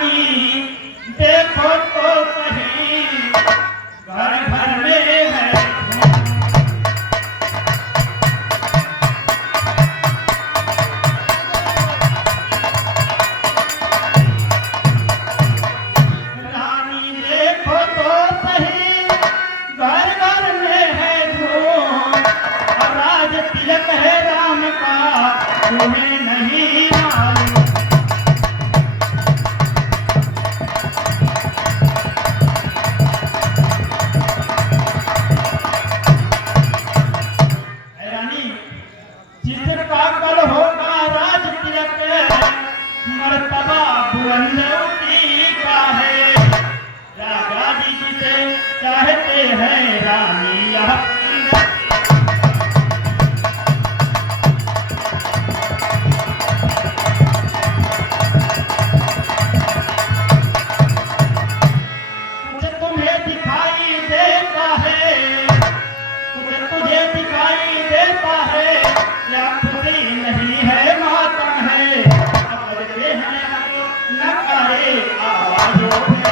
रानी देखो तो सही घर घर में है रानी देखो तो सही घर घर में है धूम और राज तिलक है राम का तुम्हें नहीं मालूम जिसका कल होगा राज तिलक मर्तबा बुलंदी का है राजा जी जिसे चाहते हैं रानी यह कुछ तुम्हें दिखाई देता है कुछ तुझे दिखाई देता है या खुदी नहीं है मातम है अपने हैं न करे आवाज़ों में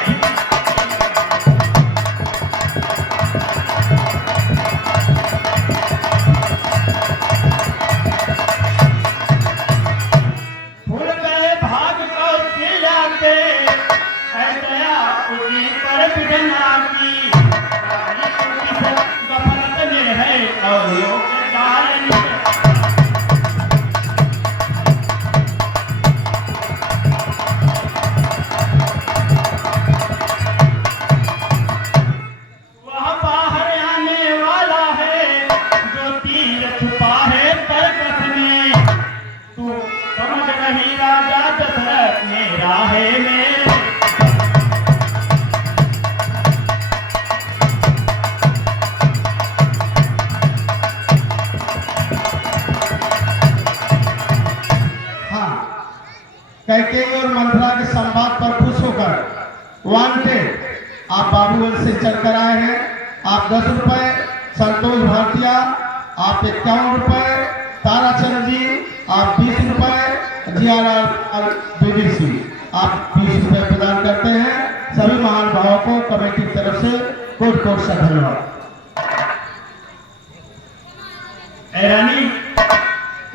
भूल गए भाग को खिलाते है दया उसी पर बिना की रानी किस गफलत में है और लोग डाल छुपा है तरकस में तू समझ नहीं राजा दशरथ मेरा है मेरे हाँ कैकेयी और मंथरा के संवाद पर खुश होकर वांटेड आप बाबूगंज से चलकर आए हैं। आप 10 रुपए, संतोष भारतीय आप 51 रुपए, ताराचंद जी आप 20 रुपए, जीआरआर बीबीसी आप 20 रुपए प्रदान करते हैं। सभी महान भावों को कमेटी की तरफ से कोट कोट से धन्यवाद। रानी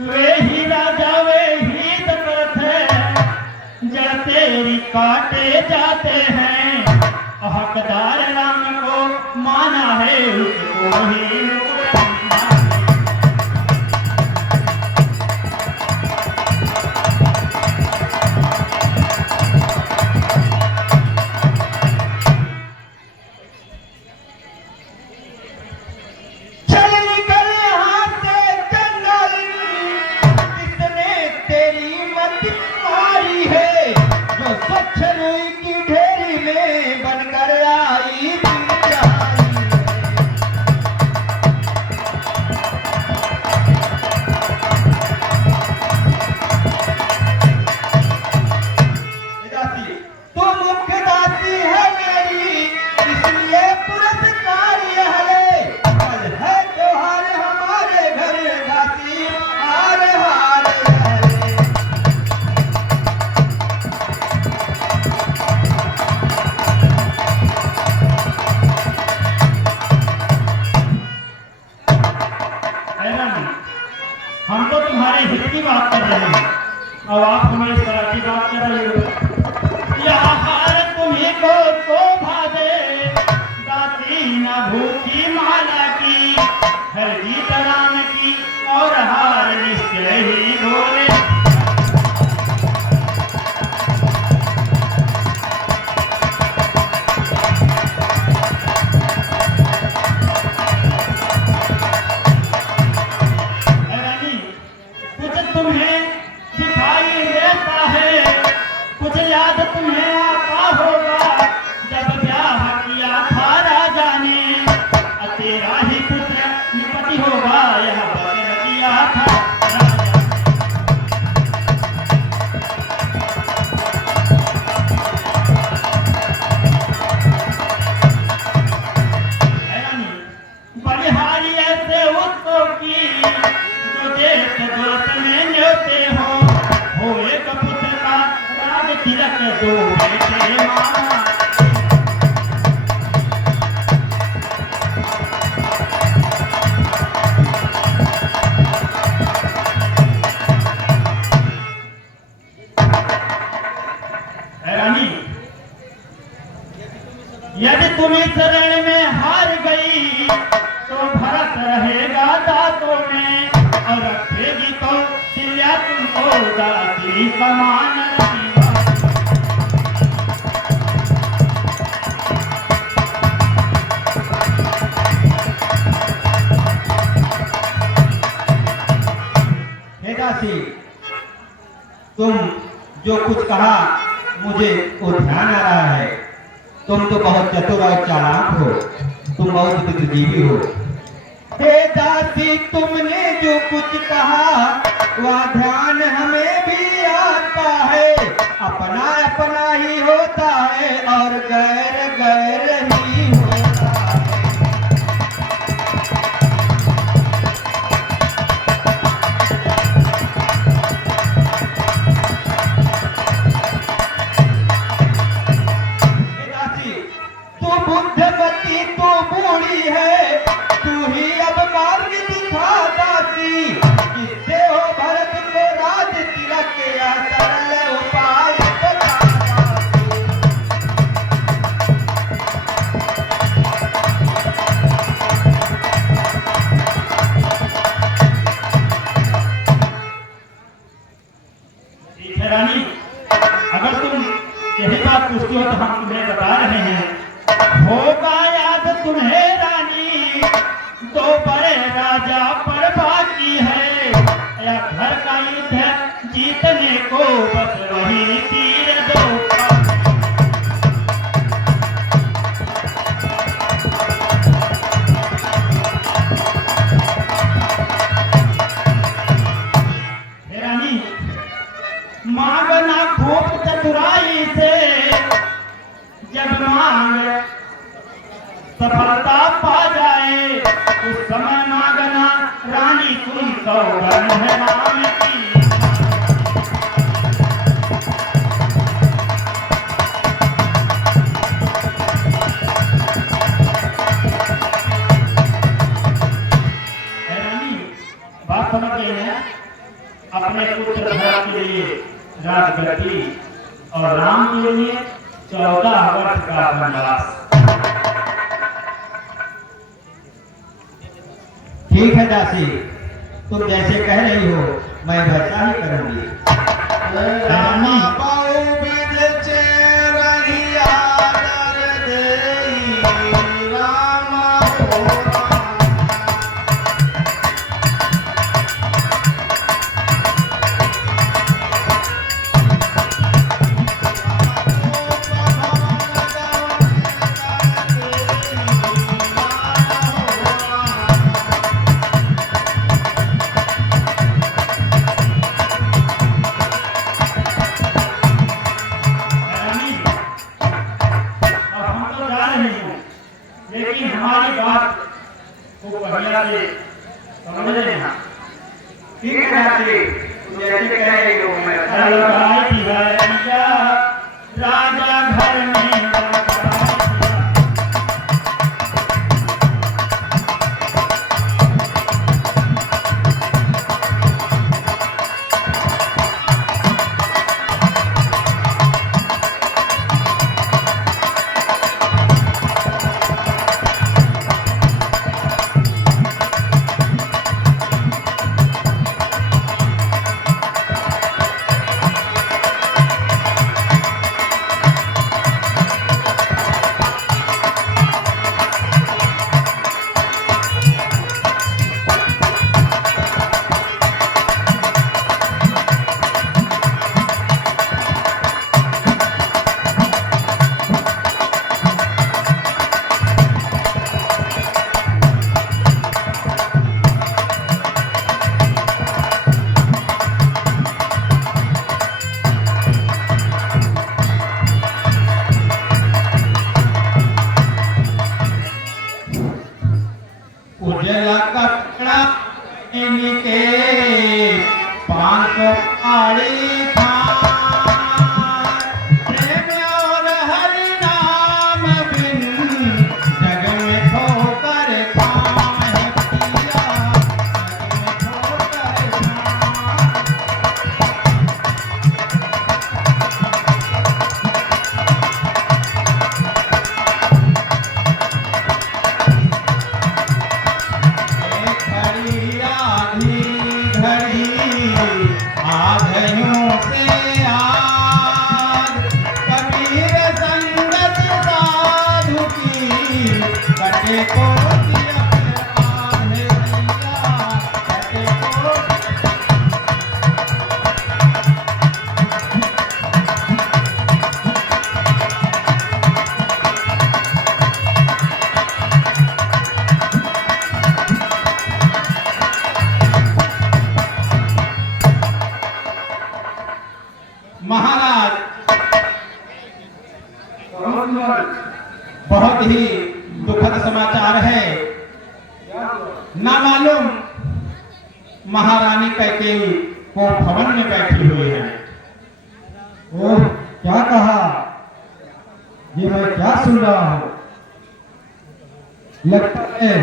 वे ही राजा वे ही दशरथ है जड़ तेरी काटे जाते हैं हकदार राम को माना है उसको ही कैसे माना। रानी, यदि तुम इस रण में हार गई तो भरत रहेगा दांतों में और रखेगी तो दिल्या तुमको दाती समान रखीगा। हे दासी, तुम जो कुछ कहा मुझे वो ध्यान आ रहा है। तुम तो बहुत चतुर और चालाक हो, तुम बहुत बुद्धिजीवी हो। हे दासी, तुमने जो कुछ कहा वह ध्यान हमें भी आता है। अपना अपना ही होता है और गैर गैर ही होता है। हे दासी, तू बुद्धवती तो बूढ़ी है, तू ही अब मार्ग दिखा दासी। किससे हो भरत को राज तिलक या सरल उपाय बता दासी। ठीक है रानी, अगर तुम यही बात पूछती हो तो हम तुम्हें बता रहे हैं। होगा याद तुम्हें रानी, दो बड़े राजा पर बाकी है, या घर का युद्ध जीतने को बस वही तीर दो। हे रानी, मांगना खूब चतुराई से, जब मांग सफलता पा जाए उस समय मांगना रानी तुम सौगंध है नाम की। रानी, बात समझ गई है। अपने पुत्र भरत के लिए राजगद्दी और राम के लिए 14 वर्ष का वनवास। ठीक है दासी, तुम जैसे कह रही हो मैं वैसा ही करूंगी। रामा पाऊ बिद चेरहिया दर देई, रामा हो रानी, अब हम तो जा रहे हैं, लेकिन हमारी बात को बढ़िया से समझ लेना। ठीक है दासी, तुम जैसे कह रही हो मैं वैसा ही लड़ाई की भैया, राजा घर में लड़ाई किया। बहुत ही दुखद समाचार है। ना मालूम महारानी कैकेयी को भवन में बैठी हुई है। ओह, क्या कहा? ये मैं क्या सुन रहा हूँ? लगता है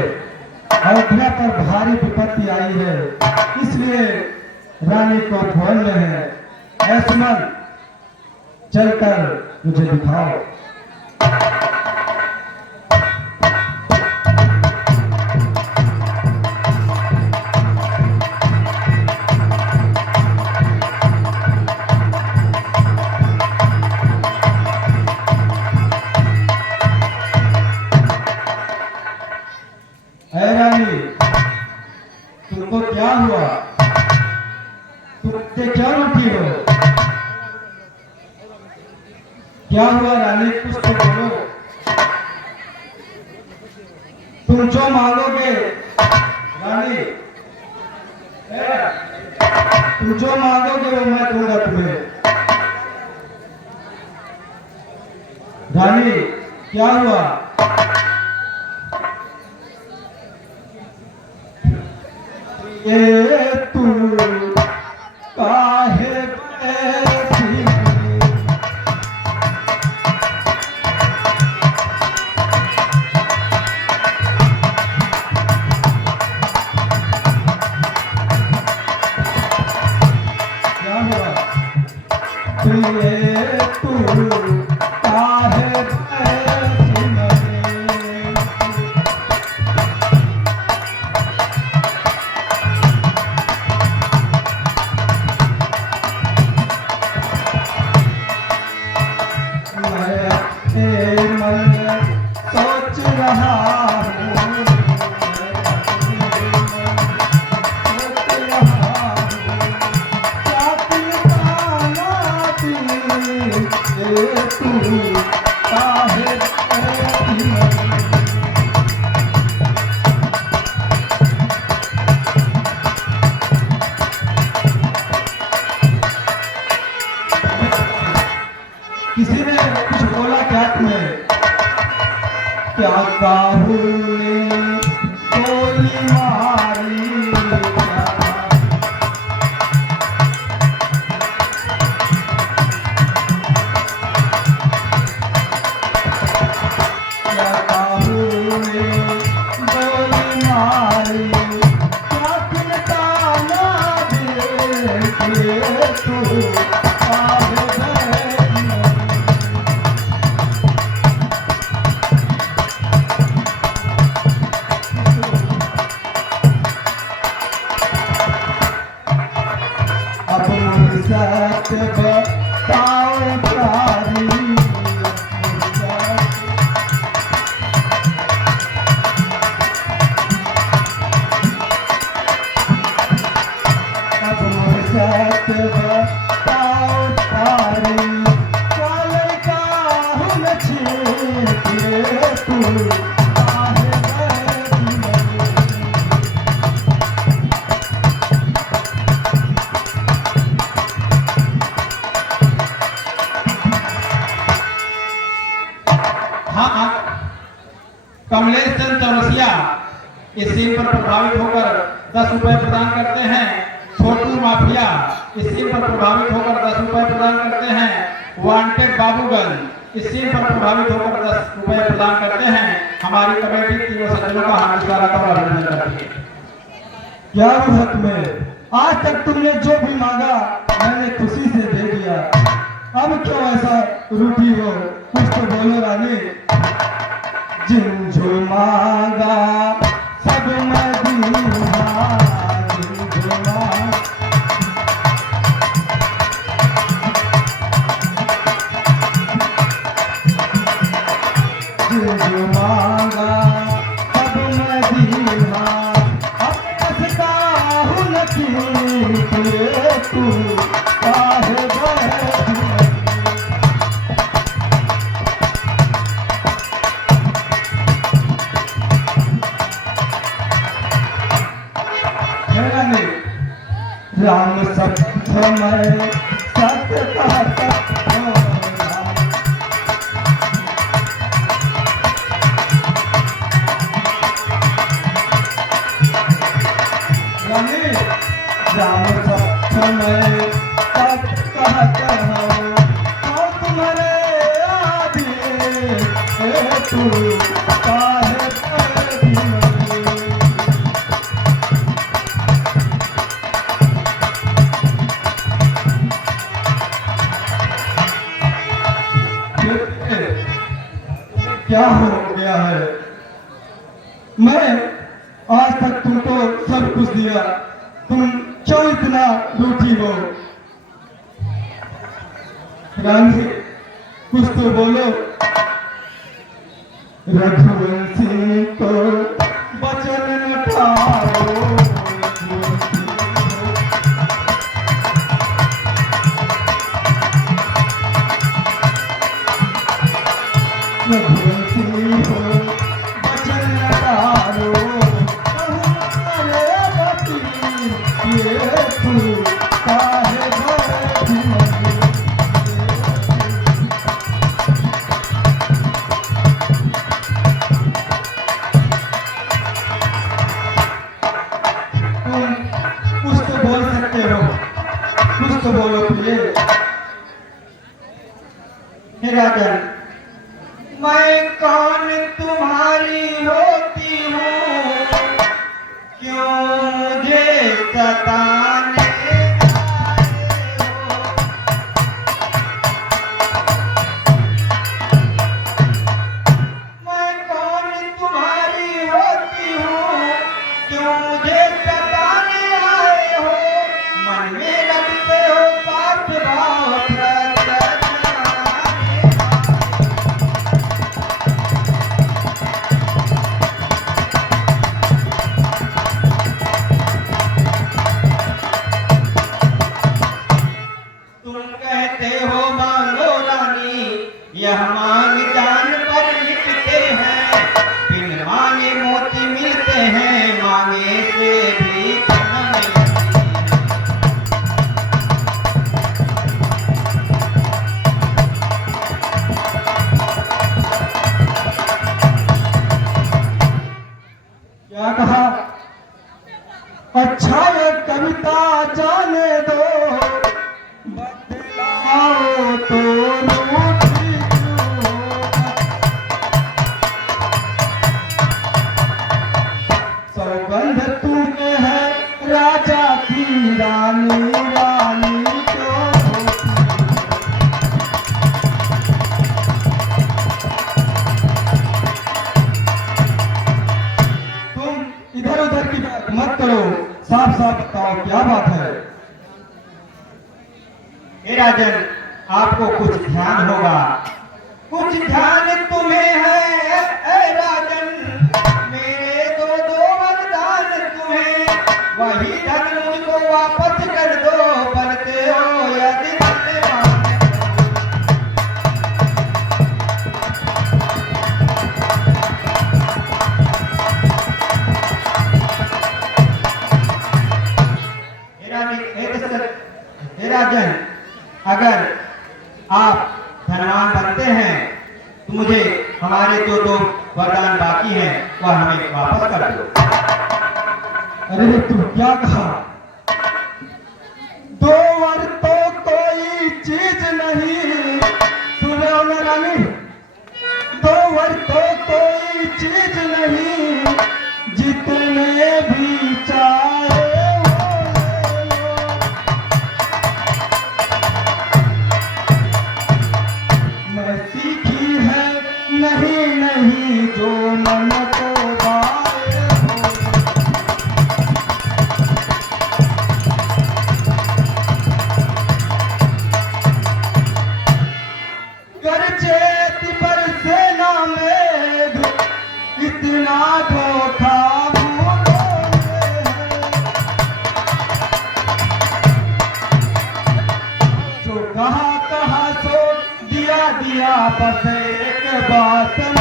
अयोध्या पर भारी विपत्ति आई है, इसलिए रानी को भवन में है। ऐसा मत, चलकर मुझे दिखाओ। ऐ रानी, तुमको क्या हुआ? तुम क्यों उठी हो? क्या हुआ रानी, कुछ तो बोलो। तुम जो मांगोगे रानी, तुम जो मांगोगे वो मैं दूंगा तुम्हें। रानी, क्या हुआ? ये तू काहे बैठी? क्या हुआ? ये तू काहे बैठी मेरे? सोच रहा हूँ, सोच रहा हूँ, क्या पिताना दी, ये तू काहे बैठी मेरी? किसी ने कुछ बोला क्या तुम्हें? क्या काहू ने गोली मारी? क्या काहू ने गोली मारी? क्या चिंता ना दे तू काहे बैठी मेरी? अपनी सत बताओ प्यारी, अपनी सत बताओ प्यारी, चल काहुन छीटे तू काहे बैठी मेरी? हाँ, कमलेश चंद चौरसिया इस सीन पर प्रभावित होकर 10 रुपए प्रदान करते हैं। छोटू माफिया इस सीन पर प्रभावित होकर 10 रुपए प्रदान करते हैं। वांटेड बाबूगंज इस सीन पर प्रभावित होकर 10 रुपए प्रदान करते हैं। हमारी कमेटी तीनों सज्जनों का हार्दिक स्वागत और अभिनंदन करती है। क्या हुआ तुम्हें? आज तक तुमने जो भी मांगा मैंने खुशी से दे दिया, अब क्यों ऐसा रूठी हो? कुछ तो बोलो रानी। जिन जो मांगा सब मैं दूंगा, जिन जो मांगा जो मांगा सब मैं दूंगा। अपने काहुन छीटे तू काहे बैठी मेरी? राम सत्य मैं सत्य कहता हूँ, राम तू काहे बैठी नहीं। क्या हो गया है? मैं आज तक तुमको सब कुछ दिया, तुम क्यों इतना रूठी हो? रानी कुछ तो बोलो। रघुवंशी को वचन न टालो, रघुवंशी को वचन न टालो, हमारे पति ये तू काहे बैठी नहीं। कुछ तो बोल सकते हो, कुछ तो बोलो प्रिय। हे राजन, मैं कौन तुम्हारी होती हूँ, क्यों मुझे सताने आए हो? मैं कौन तुम्हारी होती हूँ, क्यों मुझे सताने आए हो? मन में रखते हो स्वार्थ भाव प्रकट आए। तुम कहते हो मांगो रानी, यह मांग जान पर मिटते हैं, बिन मांगे मोती मिलते हैं, मांगे से भी न मिलती। क्या कहा? अच्छा ये कविता जाने दो, बदलाओ तो रूठी क्यों हो? सौगंध तुम्हें है राजा की रानी, रानी क्यों होती? तुम इधर उधर की बात मत करो, साफ साफ बताओ क्या बात है? हे राजन, आपको कुछ ध्यान होगा, कुछ ध्यान तुम्हें है। ए राजन, मेरे दो वरदान तुम्हें, वही धन मुझको वापस कर दो, बनते हो यदि धनवान। हे राजन, अगर आप धनवान बनते हैं तो मुझे हमारे जो दो वरदान बाकी हैं वह हमें वापस कर दो। अरे तुम क्या कहा? दो वर तो कोई चीज नहीं, सुनो न रानी, दो वर तो कोई चीज नहीं, जितने भी चाहे वो ले लो। मैं सीखी है नहीं नहीं जो मन को भाए हो। गर्जेत पर सेना में इतना धोखा भूलों में है। जो कहा सो दिया बस एक बात न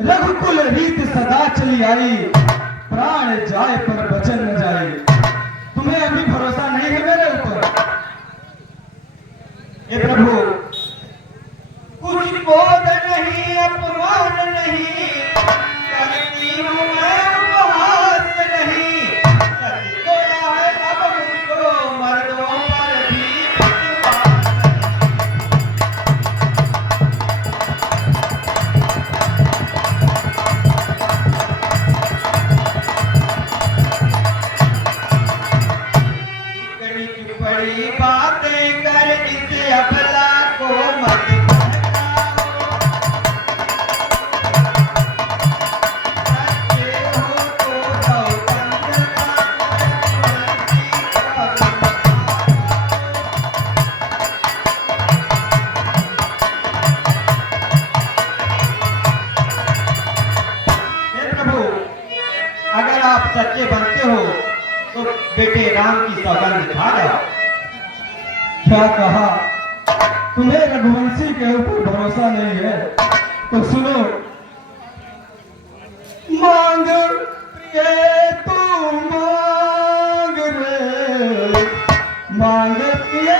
रघुकुल रीत सदा चली आई, प्राण जाए पर वचन न जाए। तुम्हें अभी भरोसा नहीं है मेरे ऊपर? हे प्रभु, कुछ बोध नहीं, अपमान नहीं, नहीं, करती हूँ मैं उपहास नहीं। सच तो यह है अब मुझको मर्दों पर भी विश्वास नहीं। इतनी बड़ी बातें कर इस अबला को मत बहकाओ। सच्चे हो तो सौगंध का हे प्रभु, अगर आप सच्चे बनते हो तो बेटे राम की सौगंध खा जाओ। क्या कहा? तुम्हें रघुवंशी के ऊपर भरोसा नहीं है तो सुनो। मांग प्रिय तू मांग रे, मांग प्रिय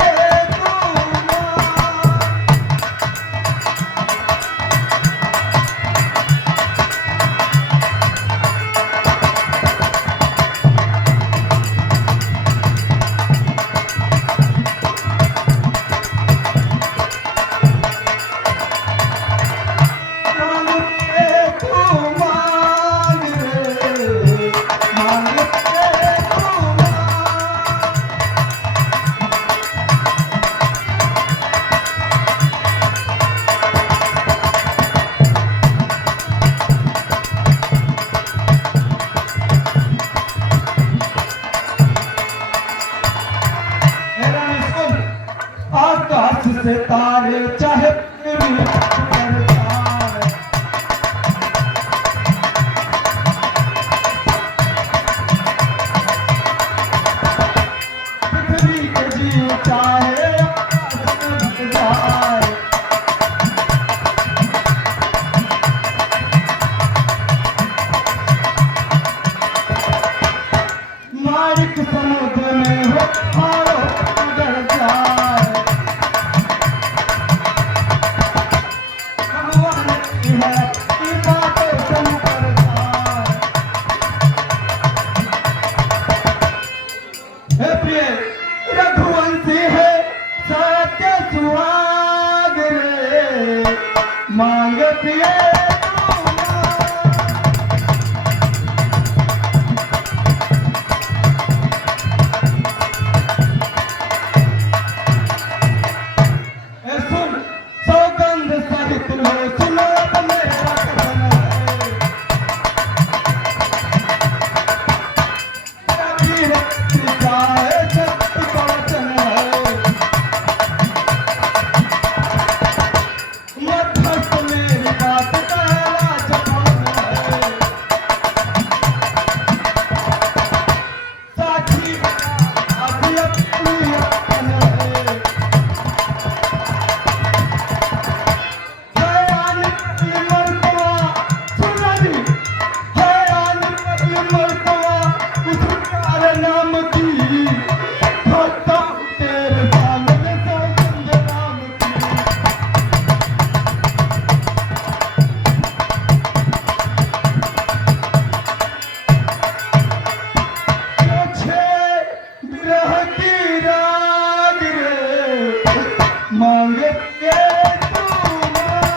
तू मांग। आकाश से तारे चाहे पृथ्वी पर जाए, पृथ्वी के जीव चाहे आकाश में भट जाए। नारिक समुद्र में हो हारो उधर जाए। भगवान की है कि बातें सुनकर जाए। हे प्रिय रघुवंशी है सत्य सुहाग रे, मांग प्रिय तू मांग। ए सुन सौगंध सहित लो, सुनो अब मेरा कथन है। कभी रक्त जाए सत्य का वचन है। मध्यस्थ मेरी बात कहला जबान है। साक्षी अभी अपनी अपन है। नाम की खत्म तेरे सामने सौगंध नाम की। छे विरह की राग रे, मांगे ये तू मांग।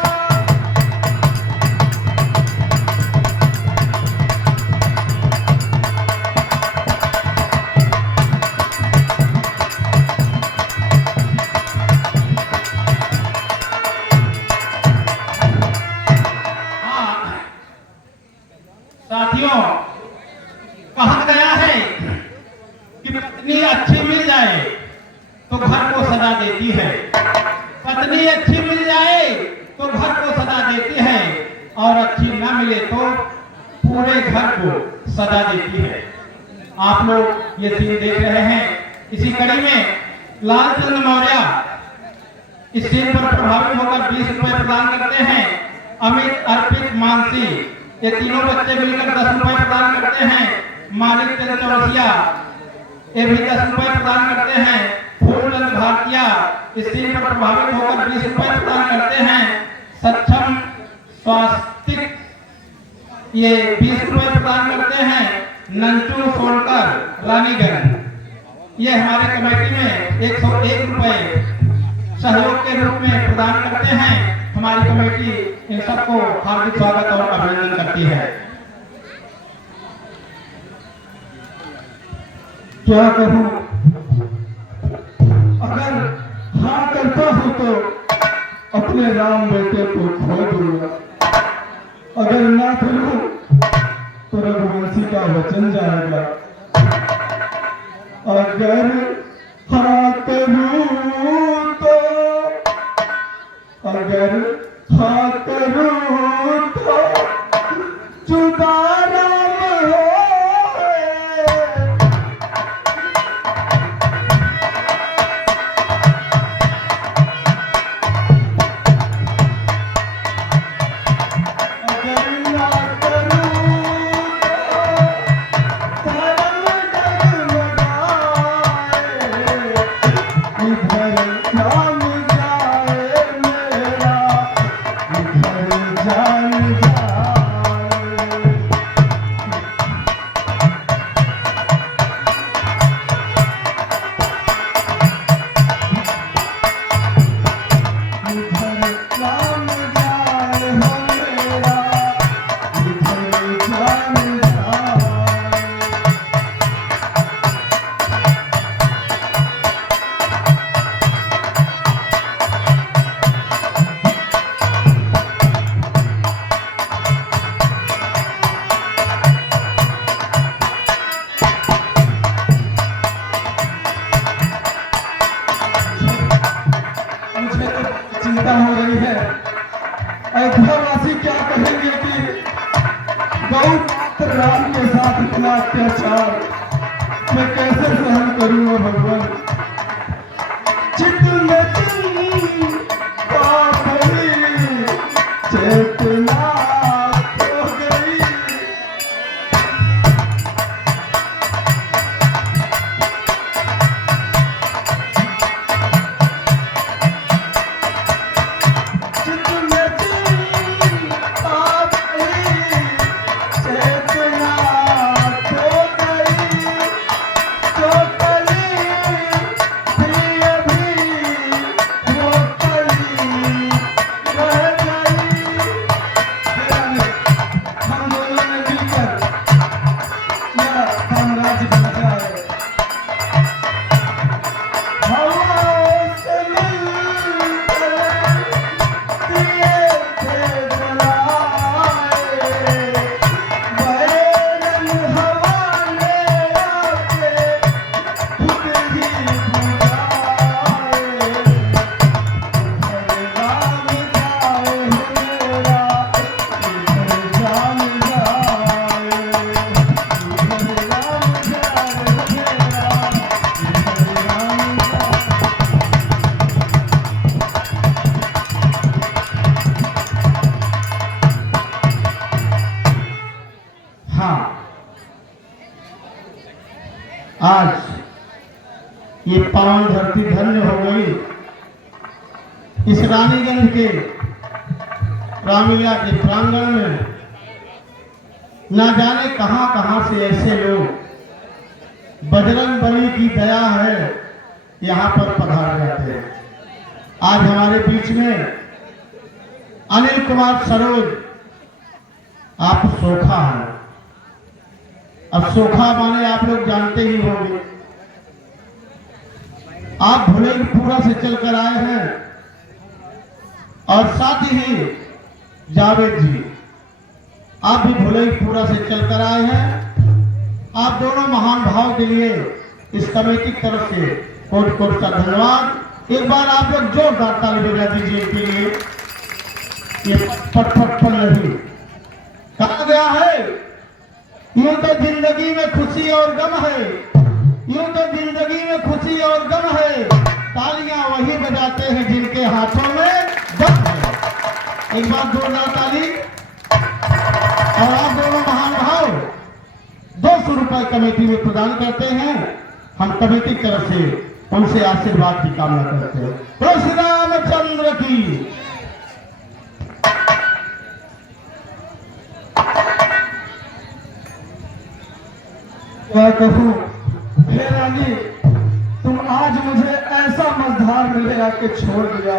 हाँ, साथियों, कहा गया है कि पत्नी अच्छी मिल जाए तो घर को सदा देती है, पत्नी अच्छी मिल जाए तो घर को सदा देती है, और अच्छी ना मिले तो पूरे घर को सदा देती है। आप लोग ये सीन देख रहे हैं। इसी कड़ी में लालचंद मौर्य इस सीन पर प्रभावित होकर 20 रुपए प्रदान करते हैं। अमित, अर्पित, मानसी ये तीनों बच्चे मिलकर 10 रुपए प्रदान करते हैं। मालिक चंद चौरसिया ये भी 10 रुपए प्रदान करते हैं। फूलचंद भारतीय इस सीन पर प्रभावित होकर 20 रुपए प्रदान करते हैं। सक्षम स्वास्तिक ये 20 रुपए प्रदान करते हैं नंचू सोलकर रानीगंज। ये हमारे कमेटी में 101 रुपए सहयोग के रूप में प्रदान करते हैं। हमारी कमेटी इन सबको हार्दिक स्वागत और अभिनंदन करती है। क्या कहूँ, अगर हाँ करता हूँ तो अपने राम बेटे को खो दूंगा, अगर ना करूँ तो रघुवंशी का वचन जाएगा। अगर हाँ करूँ तो, अगर हाँ करूँ तो जुदा राम हो। चिंता हो रही है, अयोध्यावासी क्या कहेंगे कि गौ मात्र राम के साथ इतना अत्याचार मैं कैसे सहन करूं भगवान। चित में चिंता भरी, चेतना खो गई। आज ये पावन धरती धन्य हो गई। इस रानीगंज के रामलीला के प्रांगण में ना जाने कहां कहां से ऐसे लोग बजरंग बली की दया है यहाँ पर पधार जाते हैं। आज हमारे बीच में अनिल कुमार सरोज, आप सोखा हैं। अब सोखा माने आप लोग जानते ही होंगे। आप भुलेपुरा से चलकर आए हैं और साथ ही जावेद जी, आप भी भुलेपुरा से चलकर आए हैं। आप दोनों महान भाव के लिए इस कमेटी की तरफ से कोट कोट का धन्यवाद। एक बार आप लोग जोरदार ताली बजा दीजिए इनके लिए। ये पट पट पल रही कहा गया है, यूं तो जिंदगी में खुशी और गम है, यूं तो जिंदगी में खुशी और गम है, तालियां वही बजाते हैं जिनके हाथों में दम है। एक बार जोरदार ताली। और आप दोनों महान भाव 200 रुपए कमेटी में प्रदान करते हैं। हम कमेटी की तरफ से उनसे आशीर्वाद की कामना करते हैं। प्रभु श्री रामचंद्र की। क्या कहूँ हे रानी, तुम आज मुझे ऐसा मझधार में ले आके छोड़ दिया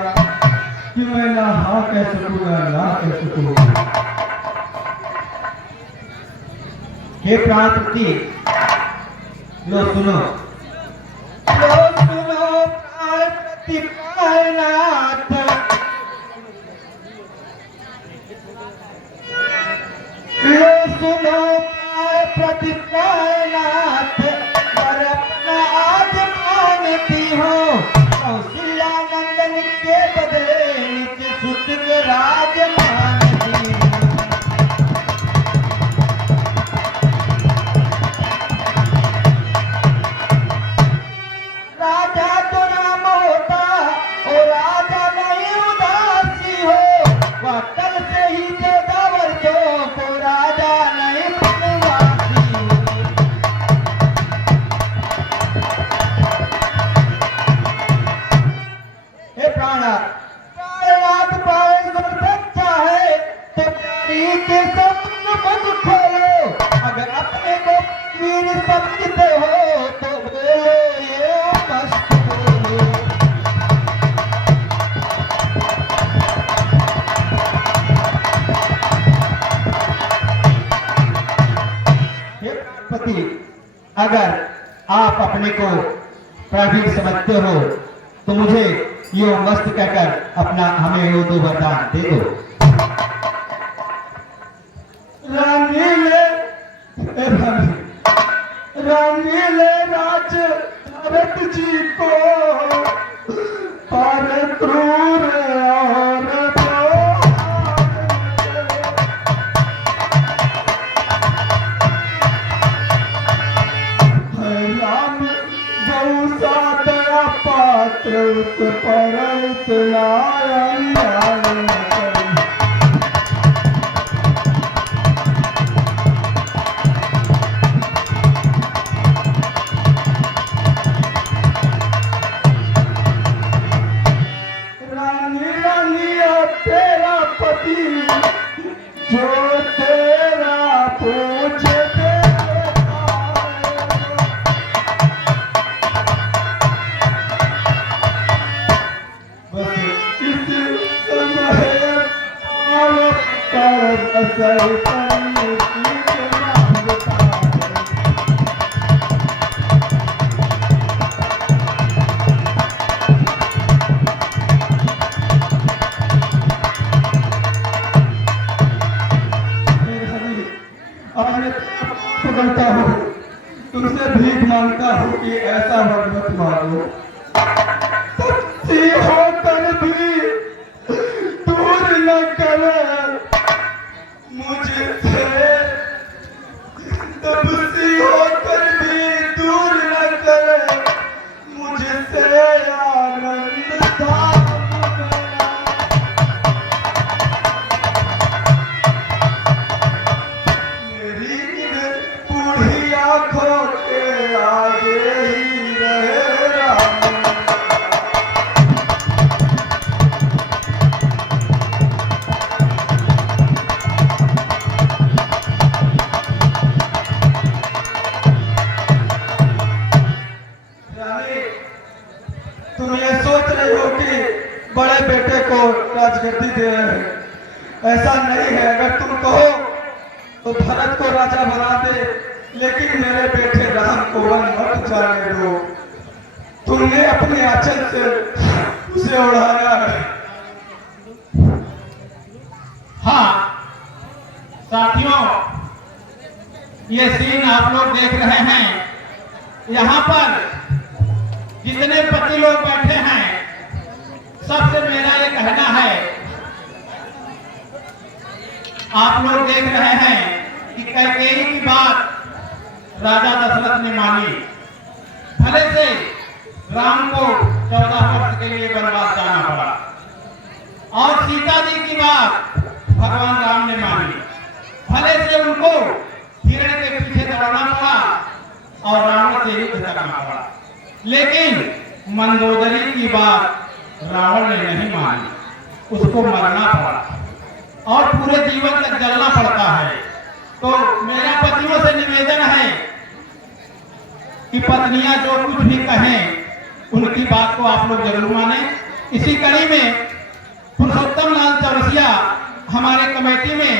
कि मैं ना हाँ कह सकूँ ना कह सकूँ। हे प्राणपति, लो सुनो। लो सुनो प्राणपति कायनाथ, लो सुनो प्राणपति कायनाथ, पर अपना आज मानती हूँ कौशल्या नंदन के बदले निज सुत के राज मानती हूँ। राजा तो नाम होता और राजा नहीं उदासी हो, वह कल से ही 14 वर्षों को राजा नहीं बनवासी हो। हे प्राणनाथ पाए गुण सच्चा है तो प्यारी के सपन मत खोलो, अगर अपने को वीर समझते हो तो बोलो ये मस्त बोलो। हे प्राणपति, अगर आप अपने को प्रवीण समझते हो तो मुझे यो मस्त कहकर अपना हमें यो दो वरदान दे दो। रानी ले रानी ले राज भरत जी को, पर क्रूर और राम गौ सा दया पात्र उस पर उतलाया। रानी रानिया तेरा पति जो तेरा पूछे पकड़ता हूँ, तुमसे भीख मांगता हूँ कि ऐसा वर मत मांगो, सच्ची होकर भी दूर न करे मुझसे, तपसी होकर भी दूर न करे मुझसे आनंद धाम मेरा। मेरी इन बूढ़ी आँखों के आगे ही रहे राम। तुम ये सोच रहे हो कि बड़े बेटे को राजगद्दी दे रहे हैं, ऐसा नहीं है। अगर तुम कहो तो भरत को राजा बना दे, लेकिन मेरे बेटे राम को वन मत जाने दो। तुमने अपने आंचल से उसे उड़ाया है। हाँ साथियों, ये सीन आप लोग देख रहे हैं। यहाँ पर जितने पति लोग बैठे हैं, सबसे मेरा ये कहना है, आप लोग देख रहे हैं कि कैकेयी की बात राजा दशरथ ने मानी। भले से राम को 14 वर्ष के लिए वनवास जाना पड़ा, और सीता जी की बात भगवान राम ने मानी। भले से उनको हिरण के पीछे दौड़ना पड़ा और रावण से युद्ध करना पड़ा, लेकिन मंदोदरी की बात रावण ने नहीं मानी, उसको मरना पड़ा और पूरे जीवन तक जलना पड़ता है। तो मेरा पतियों से निवेदन है कि पत्नियां जो कुछ भी कहें उनकी बात को आप लोग जरूर माने। इसी कड़ी में पुरुषोत्तम लाल चौरसिया हमारे कमेटी में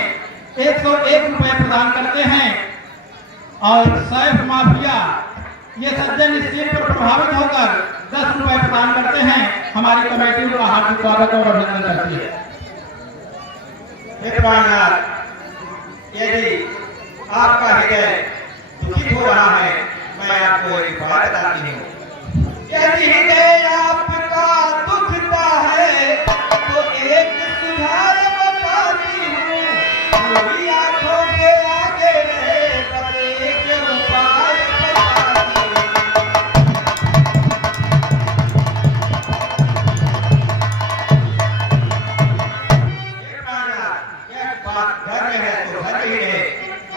101 रुपए प्रदान करते हैं और सैफ माफिया ये सज्जन इस चीज पर प्रभावित होकर 10 रुपए प्रदान करते हैं। हमारी कमेटी उनका हार्दिक स्वागत और अभिनंदन करती है। यदि आपका हृदय दुखित हो रहा है, मैं आपको एक बात बताती हूँ। यदि हृदय आपका दुखता है तो एक सुझाव बताती हूँ। पूरी आंखों के आगे रहे तब एक उपाय बताती हूँ। यह बात घर में है तो घर ही रहे,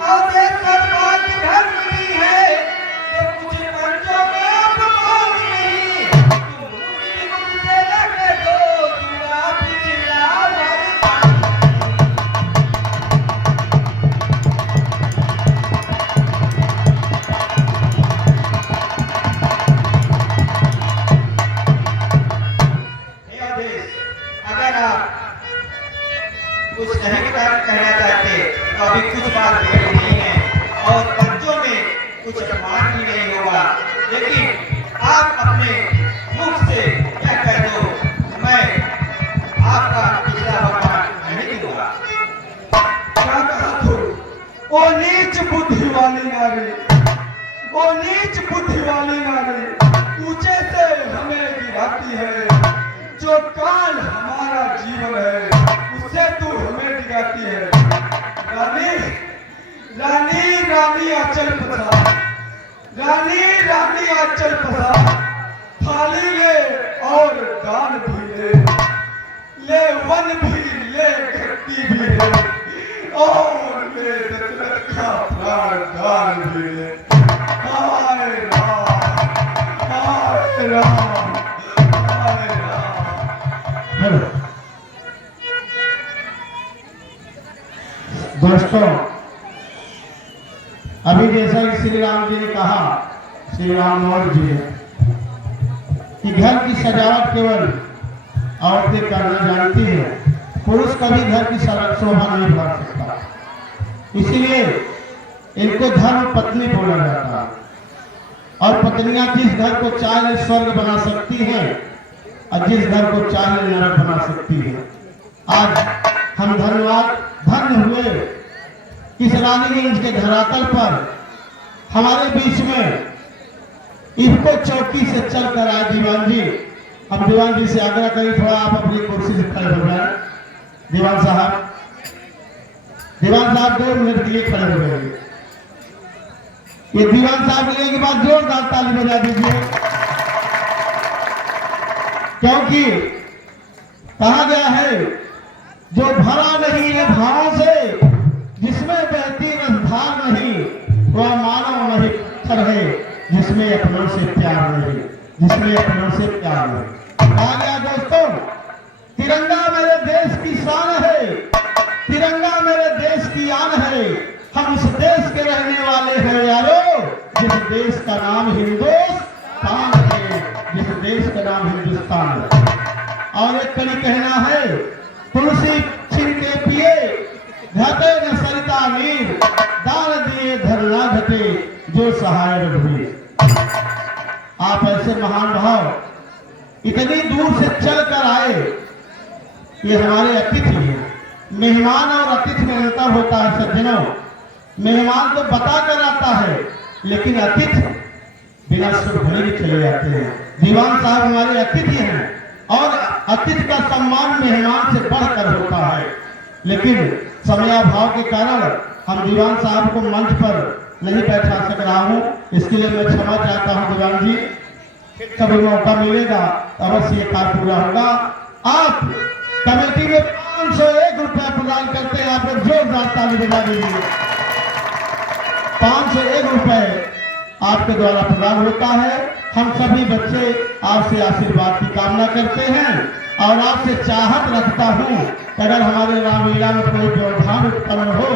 और ये सब बात घर में है तो कुछ पंचों में अपमान नहीं। तुम मुझसे लगे दो जुआ पिछला वर्षा। हे अवधेश, अगर आप कुछ नहीं कहना चाहते तो अभी कुछ बात देरी नहीं है और बच्चों में कुछ अपमान भी नहीं होगा, लेकिन आप अपने मुख से यह कह दो, मैं आपका पिछला वरदान नहीं दूंगा। क्या कहा तू? ओ नीच बुद्धि वाली नारी, ओ नीच बुद्धि वाली नारी, ऊंचे से हमें गिराती है। जो काल हमारा जीवन है उससे तू हमें गिराती है। रानी रानी रानी आंचल पसार, रानी रानी आंचल पसार, थाली ले और दान भी ले वन भी ले घट्टी भी ले और ले दशरथ का प्राण दान भी ले। हाय राम, हाय राम, हाय राम। दोस्तों, अभी जैसा कि श्री राम जी ने कहा, श्री राम और जी ने कि घर की सजावट केवल औरतें करना जानती है, पुरुष कभी घर की शोभा नहीं बढ़ा सकता। इसीलिए इनको धर्म पत्नी बोला जाता है और पत्नियां जिस घर को चाहे स्वर्ग बना सकती हैं और जिस घर को चाहे नरक बना सकती है। आज हम धन्य हुए इस रानीगंज के धरातल पर हमारे बीच में इनको चौकी से चल कर आए दीवान जी। हम दीवान जी से आग्रह करें थोड़ा आप अपनी कुर्सी से खड़े हो जाए। दीवान साहब 2 मिनट के लिए खड़े हो गए। ये दीवान साहब के लिए के बाद जोरदार ताली बजा दीजिए, क्योंकि कहा गया है जो भरा नहीं है भावों से, जिसमें बहती रसधार नहीं, वह मानव नहीं पत्थर है जिसमें अपनों से प्यार नहीं, जिसमें अपनों से प्यार नहीं। कहा गया दोस्तों, तिरंगा मेरे देश की शान है, तिरंगा मेरे देश की आन है। हम इस देश के रहने वाले हैं यारो, जिस देश का नाम हिंदुस्तान है, जिस देश का नाम हिंदुस्तान है। और एक कड़ी कहना है, तुलसी छिलके पिए घटे न सरिता नीर, दान दिए धरना घटे जो सहाय रघुवीर। आप ऐसे महान भाव इतनी दूर से चल कर आए, ये हमारे अतिथि हैं। मेहमान और अतिथि में अंतर होता है सज्जनों। मेहमान तो बता कर आता है, लेकिन अतिथि बिना सुख भले चले जाते हैं। दीवान साहब हमारे अतिथि हैं और अतिथि का सम्मान मेहमान से बढ़कर होता है, लेकिन समयाभाव के कारण हम दीवान साहब को मंच पर नहीं बैठा सक रहा हूँ। इसके लिए मैं क्षमा चाहता हूँ दीवान जी। कभी मौका मिलेगा अवश्य ये कार्य पूरा होगा। आप कमेटी में 501 रुपया प्रदान करते हैं, आप लोग जोरदार ताली बजा दीजिए। 501 रुपए आपके द्वारा प्रदान होता है। हम सभी बच्चे आपसे आशीर्वाद की कामना करते हैं और आपसे चाहत रखता हूँ, अगर हमारे रामलीला में कोई व्यवधान उत्पन्न हो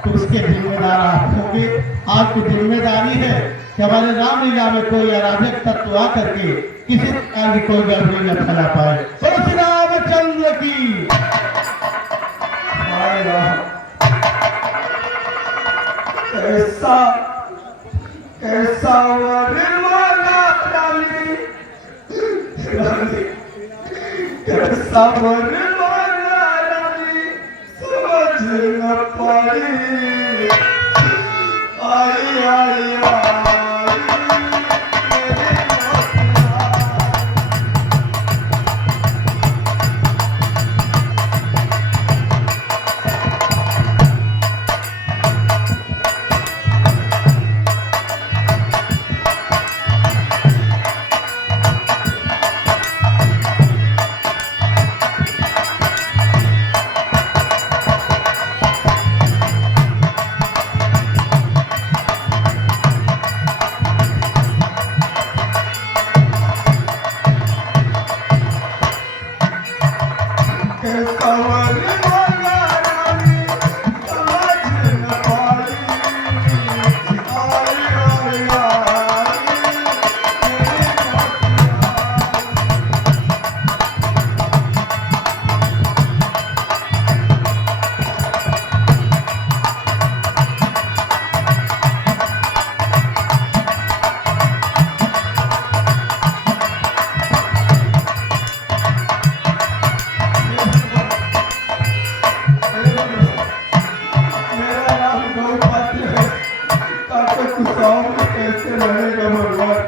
तो उसके जिम्मेदार आप होंगे। आपकी जिम्मेदारी है कि हमारे रामलीला में कोई अराजक तत्व आकर के किसी प्रकार की कोई गड़बड़ी न फैला पाए। बोलो श्री रामचंद्र की। हाय राम, कैसा कैसा वर मांगा रानी, रानी कैसा वर मांगा रानी, समझ न पाई। आई आई आई मेरे मोतिया। कैसा वर मांगा रानी, समझ न पाई। आई आई आई मेरे मोतिया। मेरा नाम गौपात्र है, ताकि कुशाओं में कैसे रहेगा भगवान।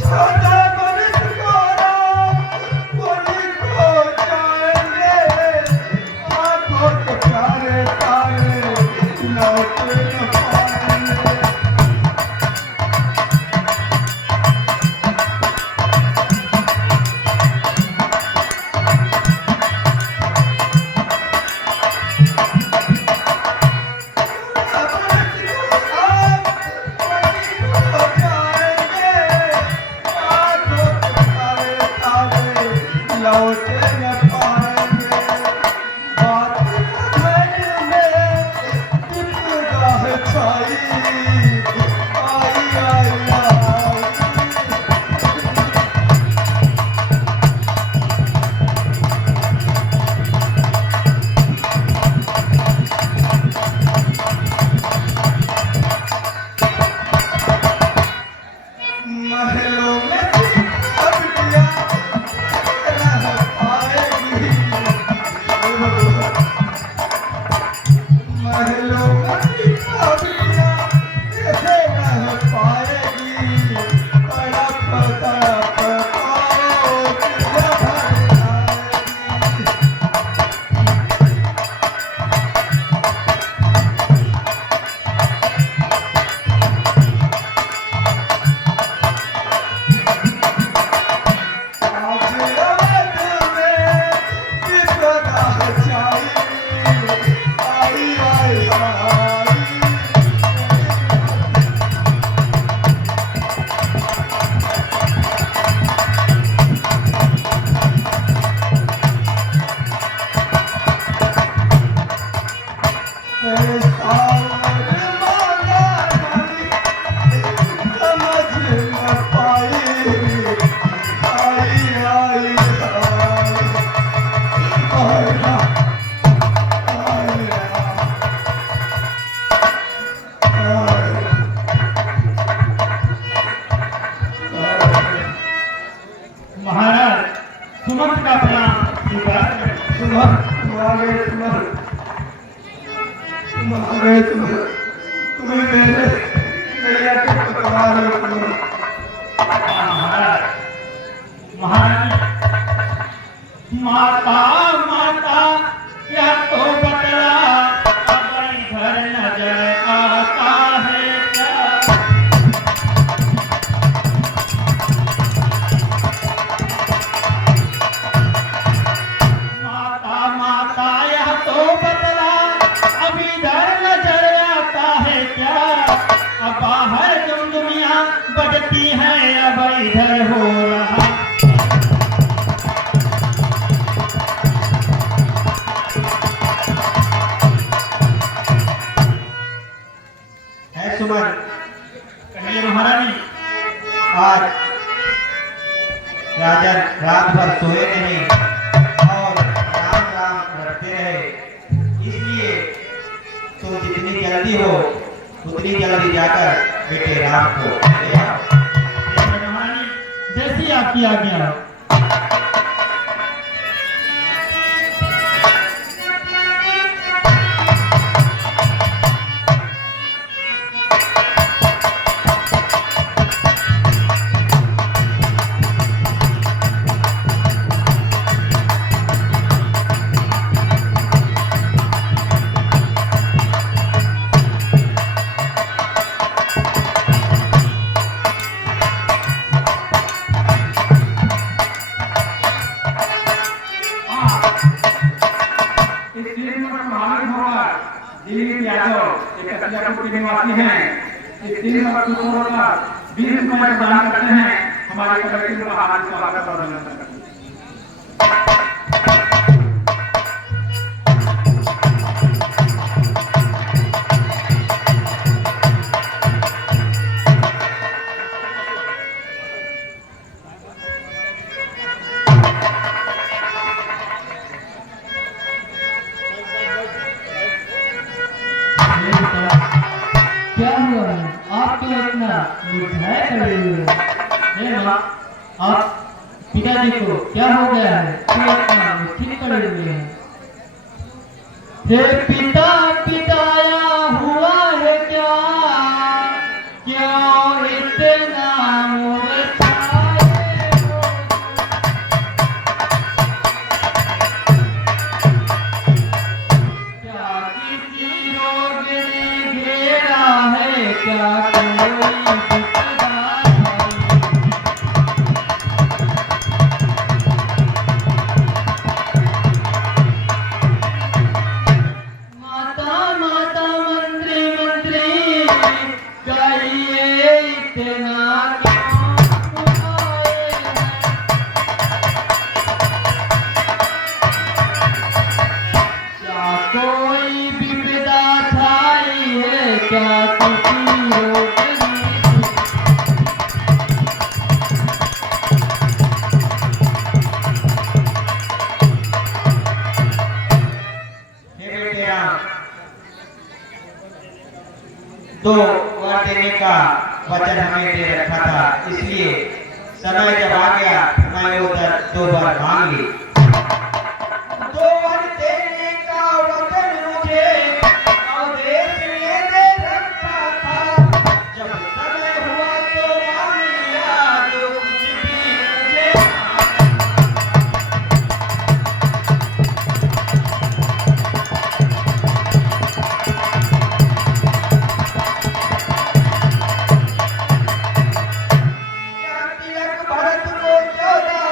छोटा बनित कोरा, बनी को जाएंगे, आंखों के प्यारे तारे लौट न पाएंगे। लौटे न पाएंगे। बात मन में विपदा है छाई। आई आई आई महलों में अब दिया रह पाएगी। महलों में अब दिया रह पाएगी। तड़प तड़प पाओ दिया भर आएगी। आज अवध में विपदा छाई। आई आई आई कैसा वर मांगा रानी, समझ न पाई। आई आई आई आई राम, आई राम, आई। महाराज सुमंत का प्रणाम स्वीकार करें। तुम्हें मेरे नैया के पतवार हो तुम। महाराज महारानी माता माता यह तो बतला अब इधर नजर आता है क्या। माता माता यह तो बतला अब इधर नजर आता है क्या। अब बाहर दुनिया बजती है अब इधर हो रहा। सुमन, कहिए महारानी। आज राजा रात भर सोए नहीं और राम राम रटते रहे, इसलिए तुम जितनी जल्दी हो उतनी जल्दी जाकर बेटे राम को ले आओ। महारानी, जैसी आपकी आज्ञा हो। दिलीप यादव एक कटियापुर के निवासी हैं। इस 3 नंबर कुतुब का 20 रुपए प्रदान करते हैं। हमारे कलेक्टर का हार्दिक स्वागत और अभिनंदन करते हैं। क्या हुआ है? आप क्यों इतना मुरझाए पड़े हुए हैं? माँ, आप पिताजी को क्या हो गया है? क्यों इतना मुरझे पड़े हुए हैं? हे पिता, पिताया हुआ है क्या? क्यों इतना मुरझाए हो? क्या किसी रोग ने घेरा है? क्या कोई विपदा है? माता माता मंत्री मंत्री, कहिए इतना क्यों बुलाए हैं? क्या कोई विपदा छाई है? क्या किसी रोग ने? हे बेटे राम, 2 वर देने का वचन हमें दे रखा था, इसलिए समय जब आ गया मैं उधर 2 वर मांग ली। 2 वर देने का वचन मुझे अवधेश ने दे रखा था, जब समय हुआ तो मांग लिया जो कुछ भी मुझे तिलक भरत को 14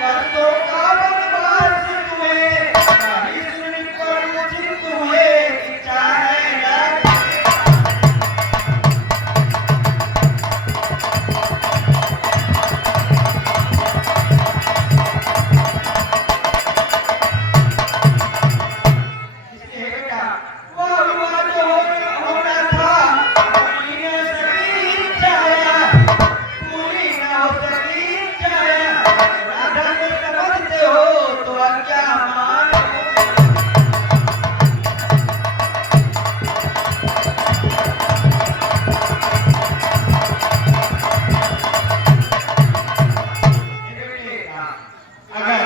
वर्षों का वनवास तुम्हें, कहीं सुनकर मुझे तुम्हें इच्छा है लागे। इसलिए बेटा, वो विवाह जो होना था, पूरी न सकी इच्छाया, पूरी न हो सकी इच्छाया। राधा को समझते हो तो आज्ञा मानो। हे बेटे, अगर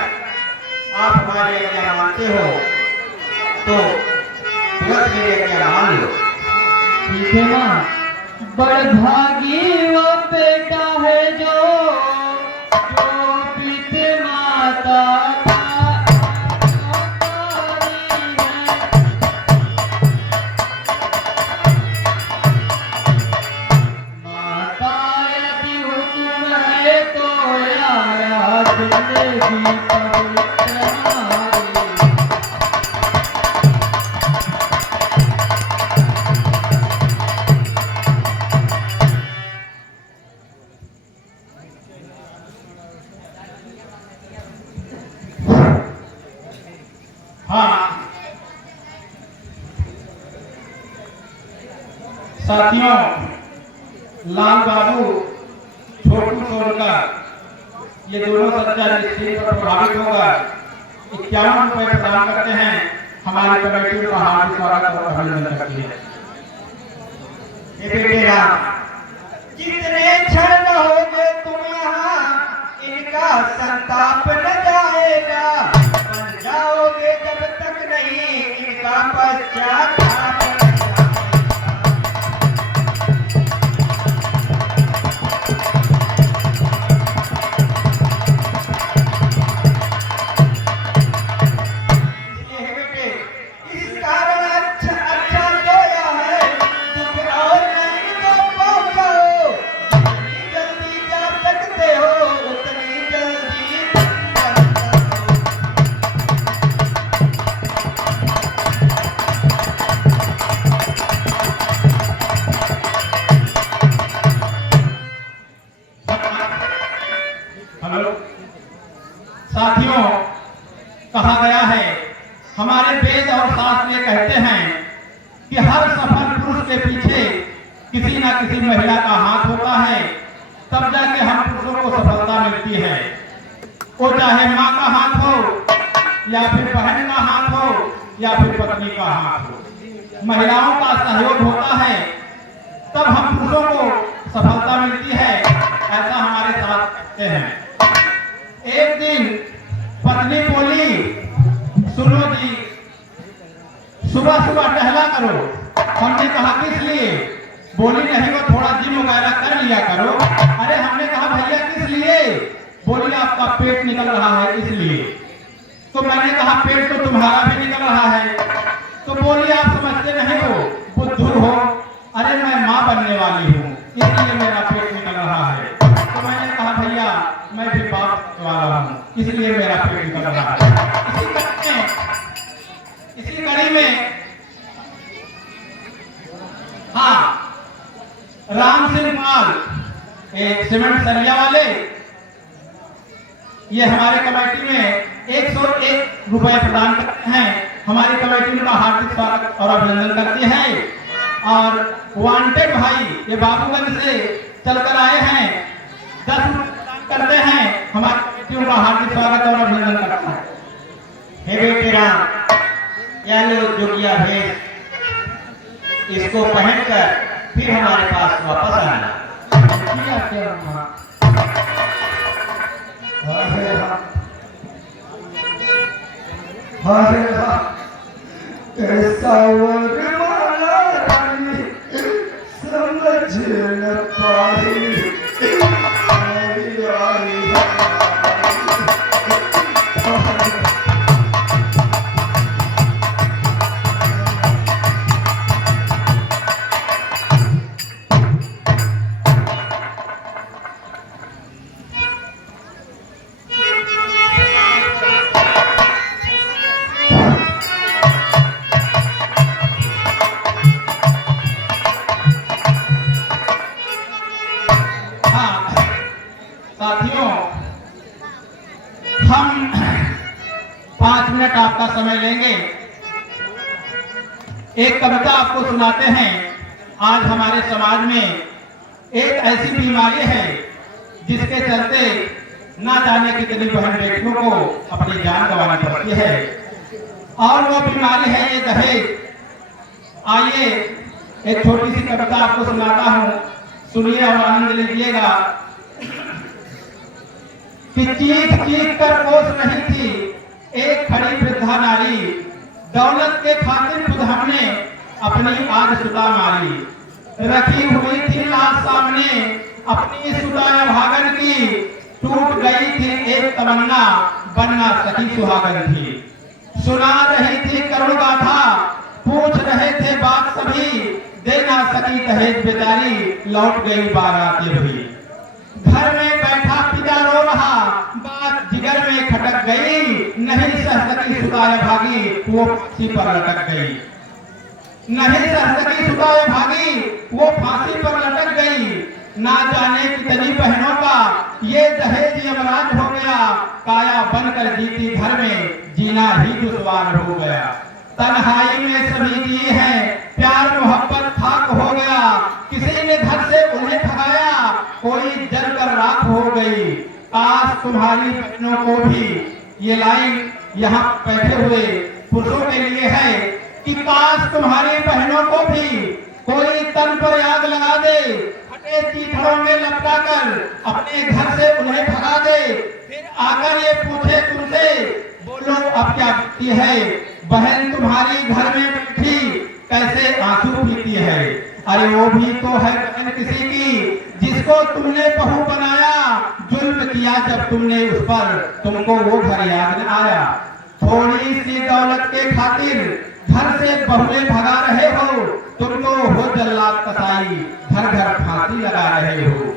आप हमारी आज्ञा मानते हो तो तुरंत मेरी आज्ञा मान लो। ठीक है माँ, बड़ भागी वो बेटा है जो पित माता का आज्ञाकारी है। माता यदि हुक्म है तो आया जिंदगी पवित्र हमारी। साथियों, लाल बाबू छोटू सोनकर ये दोनों सच्चा निश्चित पर प्रभावित होकर 51 रुपए प्रदान करते हैं। हमारी कमेटी का हार्दिक स्वागत और अभिनंदन करती है। हे बेटा, जितने क्षण रहोगे तुम यहाँ, इनका संताप न जाएगा। बन जाओगे जब तक नहीं इनका पश्चाताप न जाएगा। इसलिए बेटे, इस कारण अच्छा सोया है, दुख और नहीं को पहुंचाओ। जितनी जल्दी जा सकते हो उतनी जल्दी जा सकते हो। हेलो साथियों, कहा गया है, हमारे वेद और शास्त्र ये कहते हैं कि हर सफल पुरुष के पीछे किसी ना किसी महिला का हाथ होता है, तब जाके हम पुरुषों को सफलता मिलती है। वो चाहे माँ का हाथ हो या फिर बहन का हाथ हो या फिर पत्नी का हाथ हो, महिलाओं का सहयोग होता है तब हम पुरुषों को सफलता मिलती है। ऐसा हमारे साथ कहते हैं। एक दिन पत्नी बोली, सुनो जी, सुबह सुबह टहला करो। हमने कहा किस लिए? बोली नहीं, वो थोड़ा जिम वगैरह कर लिया करो। अरे हमने कहा भैया किस लिए? बोली आपका पेट निकल रहा है इसलिए। तो मैंने कहा पेट तो तुम्हारा भी निकल रहा है। तो बोली आप समझते नहीं हो, बुद्धू हो। अरे मैं माँ बनने वाली हूँ इसलिए मेरा पेट निकल रहा है। तो मैंने कहा भैया मैं भी बाप वाला हूँ इसलिए मेरा पेट निकल रहा है। इसी कड़ी में हाँ, राम सिंह पाल एक सीमेंट सरिया वाले, ये हमारे कमेटी में 101 रुपए प्रदान करते हैं। हमारी कमेटी उनका हार्दिक स्वागत और अभिनंदन करती है। और वांटेड भाई ये बाबूगंज से चलकर आए हैं, 10 रुपए करते हैं। हमारी कमेटी उनका हार्दिक स्वागत और अभिनंदन करता है। हे बेटे राम, यह लो जोगिया भेष, इसको पहनकर फिर हमारे पास वापस आना। ऐसा वरमाला रानी समझ न पाई। साथियों, हम 5 मिनट आपका समय लेंगे। एक कविता आपको सुनाते हैं। आज हमारे समाज में एक ऐसी बीमारी है जिसके चलते ना जाने कितनी बहन बेटियों को अपनी जान गंवानी पड़ती है, और वो बीमारी है ये दहेज। आइए एक छोटी सी कविता आपको सुनाता हूँ, सुनिए और आनंद लीजिएगा। कि चीख चीख कर पोस रही थी एक खड़ी वृद्धा नारी, दौलत के खातिर खुद हमने अपनी आग सुता मारी। रखी हुई थी लाश सामने अपनी सुदाया भागन की, टूट गई थी एक तमन्ना बनना सखी सुहागन थी। सुना रही थी करुण गाथा, पूछ रहे थे बात सभी, देना सकी दहेज बेचारी लौट गई बाराती हुई। घर में बैठा पिता रो रहा, बात जिगर में खटक गई, नहीं सह सकी सुदाया भागी वो फांसी पर लटक गई। नहीं सह सकी सुदाया भागी वो फांसी पर लटक गई। ना जाने कितनी बहनों का ये दहेज यमराज हो गया, काया बनकर जीती घर में जीना ही दुश्वार हो गया। तन्हाई में सभी जिए हैं, प्यार मोहब्बत खाक हो गया, गई। काश तुम्हारी बहनों को भी, ये लाइन यहाँ बैठे हुए पुरुषों के लिए है कि काश तुम्हारी बहनों को भी कोई तन पर आग लगा दे, फटे चीथड़ों में लपटा कर अपने घर से उन्हें भगा दे, फिर आकर ये पूछे तुमसे, बोलो अब क्या बीती है, बहन तुम्हारी घर में बैठी कैसे आंसू पीती है। अरे वो भी तो है बहन किसी की जिसको तुमने बहू बनाया, जुल्म किया जब तुमने उस पर, तुमको वो घर याद न आया। थोड़ी सी दौलत के खातिर घर से बहुएं भगा रहे हो, तुम तो हो जल्लाद कसाई, घर घर फांसी लगा रहे हो।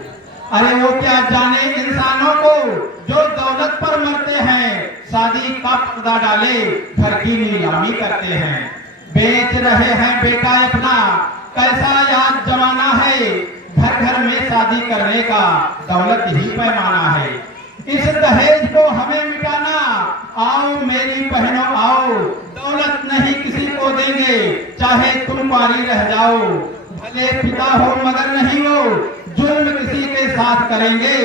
अरे वो क्या जाने इंसानों को जो दौलत पर मरते हैं, शादी का पर्दा डाले घर की नीलामी करते हैं। बेच रहे हैं बेटा अपना, कैसा याद जमाना है, घर घर में शादी करने का दौलत ही पैमाना है। इस दहेज को हमें मिटाना, आओ मेरी बहनों आओ, दौलत नहीं किसी को देंगे, चाहे तुम पारी रह जाओ। भले पिता हो मगर नहीं हो, जुल्म किसी के साथ करेंगे,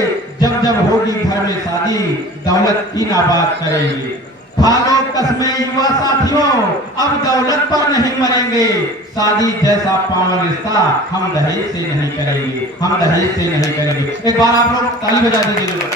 जब जब होगी घर में शादी, दौलत की ना बात करेंगे। खा लो कसमें युवा साथियों, अब दौलत पर नहीं मरेंगे, शादी जैसा पावन रिश्ता हम दहेज से नहीं करेंगे, हम दहेज से नहीं करेंगे। एक बार आप लोग ताली बजा दीजिए।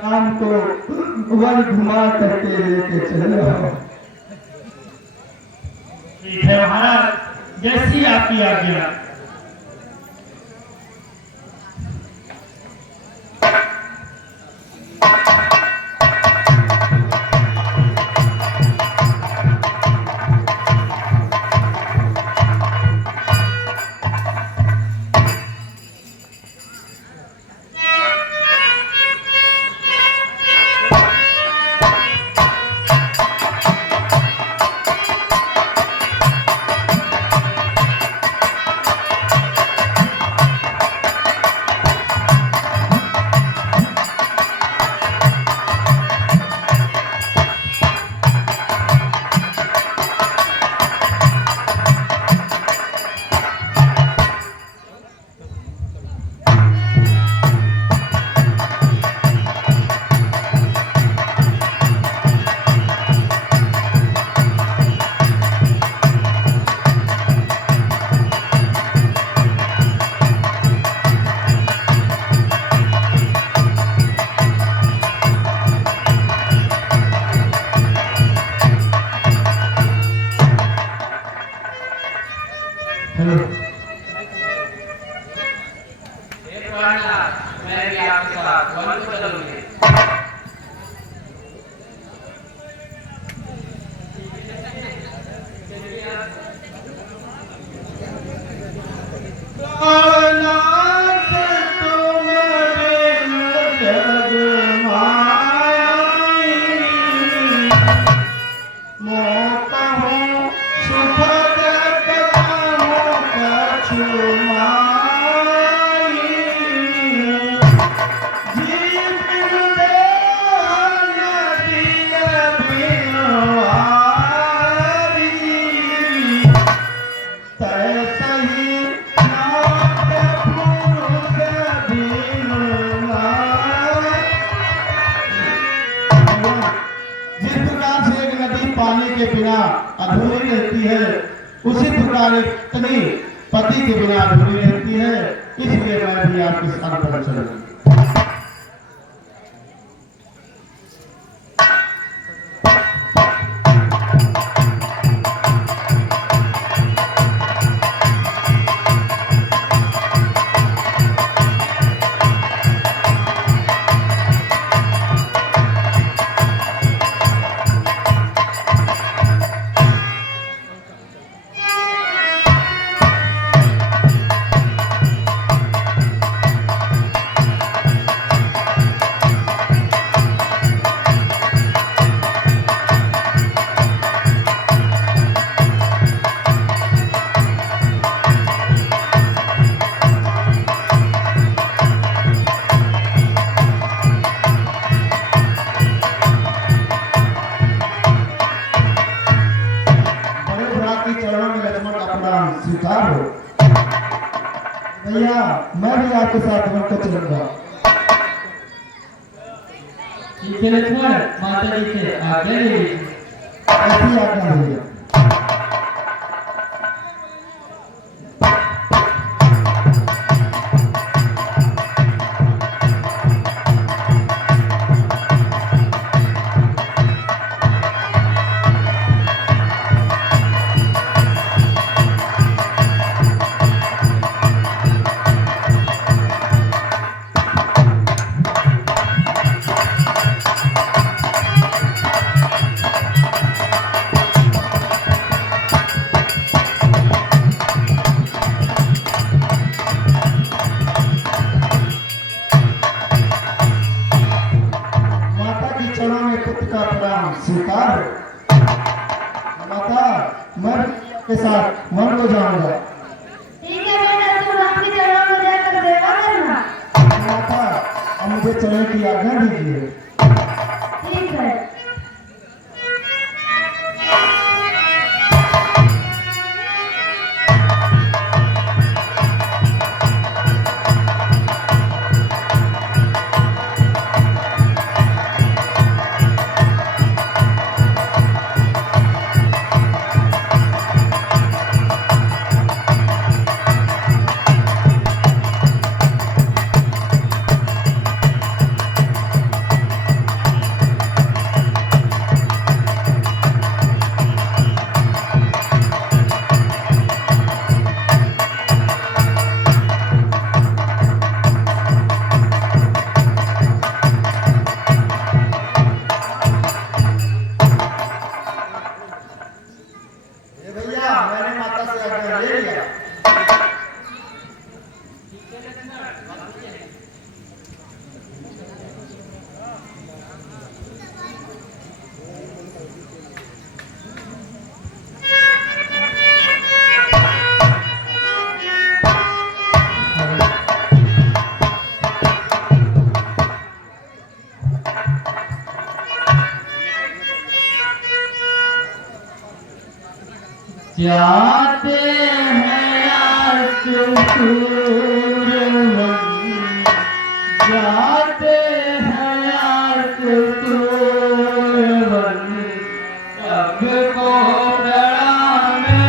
राम को वन घुमा करके लेके चले आओ। ठीक है महाराज, जैसी आपकी आज्ञा। पानी के बिना अधूरी रहती है, उसी प्रकार एक पत्नी पति के बिना अधूरी रहती है। इसलिए मैं भी आपके स्थान पर चलूं। स्वीकार हो। भैया मैं भी आपके साथ बनकर चलूंगा। ठीक है लक्ष्मण, माता जी से आज्ञा ले लीजिए। ऐसी आज्ञा भैया। स्वीकार हो। माता मैं के साथ मन को जाऊंगा। ठीक है बेटा, तुम आपकी चरणों में जाकर सेवा करना। माता अब मुझे चलने की आज्ञा दीजिए। ठीक है। भैया मैंने माता से आज्ञा ले लिया। जाते हैं यार कसूरवन, जाते हैं यार कसूरवन, सबको डराने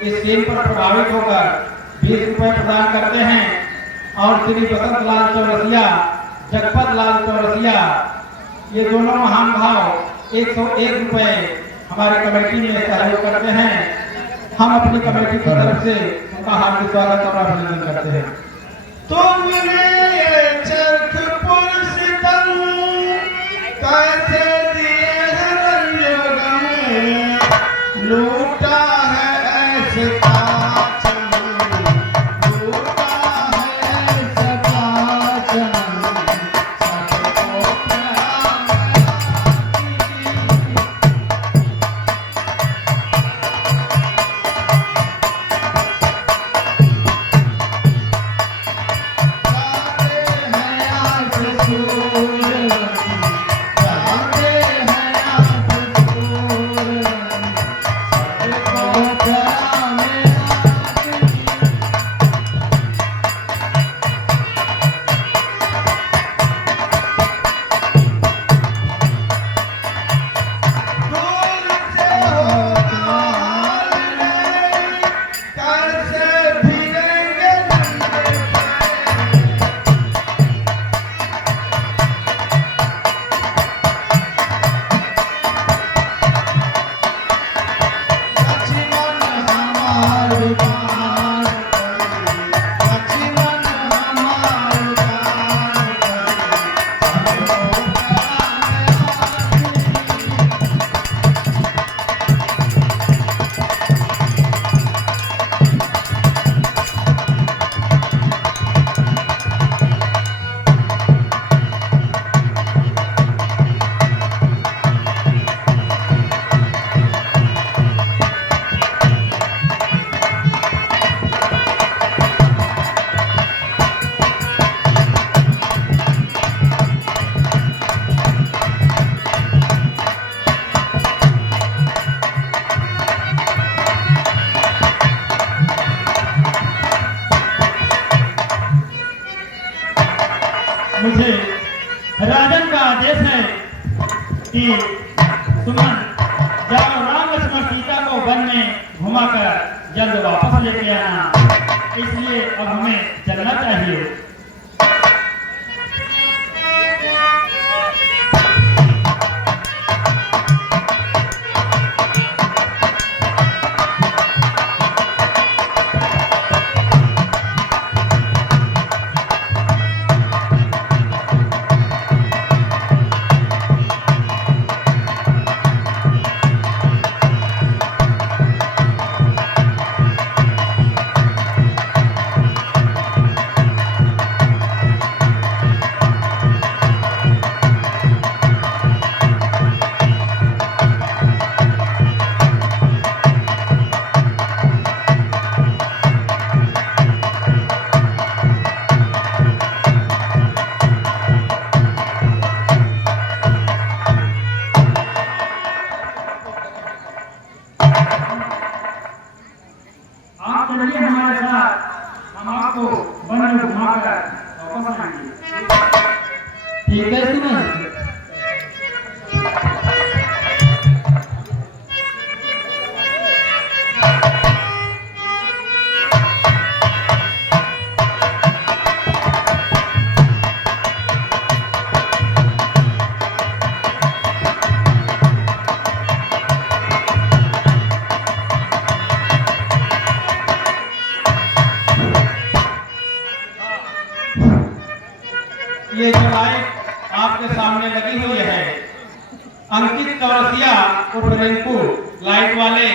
इस स्कीम पर प्रभावित होकर 20 रुपए प्रदान करते हैं और श्री बसंत लाल चौरसिया, जगपत लाल चौरसिया, ये दोनों महान भाव 101 रुपए हमारी कमेटी में सहयोग करते हैं। हम अपनी कमेटी की तरफ से उनका हार्दिक स्वागत और अभिनंदन करते हैं। तुमने चरख पुरस्तम कैसे दिए हैं रंजोगम, लूटा है ऐसे काचन, लूटा है ऐसे काचन, सबको प्यार मुझे राजन का आदेश है कि सुमन जाओ राम लक्ष्मण सीता को वन में घुमाकर जल्द वापस लेके आना, इसलिए अब हमें चलना चाहिए। आप चलिए हमारे साथ, हम आपको वन में घुमाकर वापस आएंगे। ठीक है सुमन। ये जो लाइट आपके सामने लगी हुई है, अंकित चौरसिया उर्फ रिंकू लाइट वाले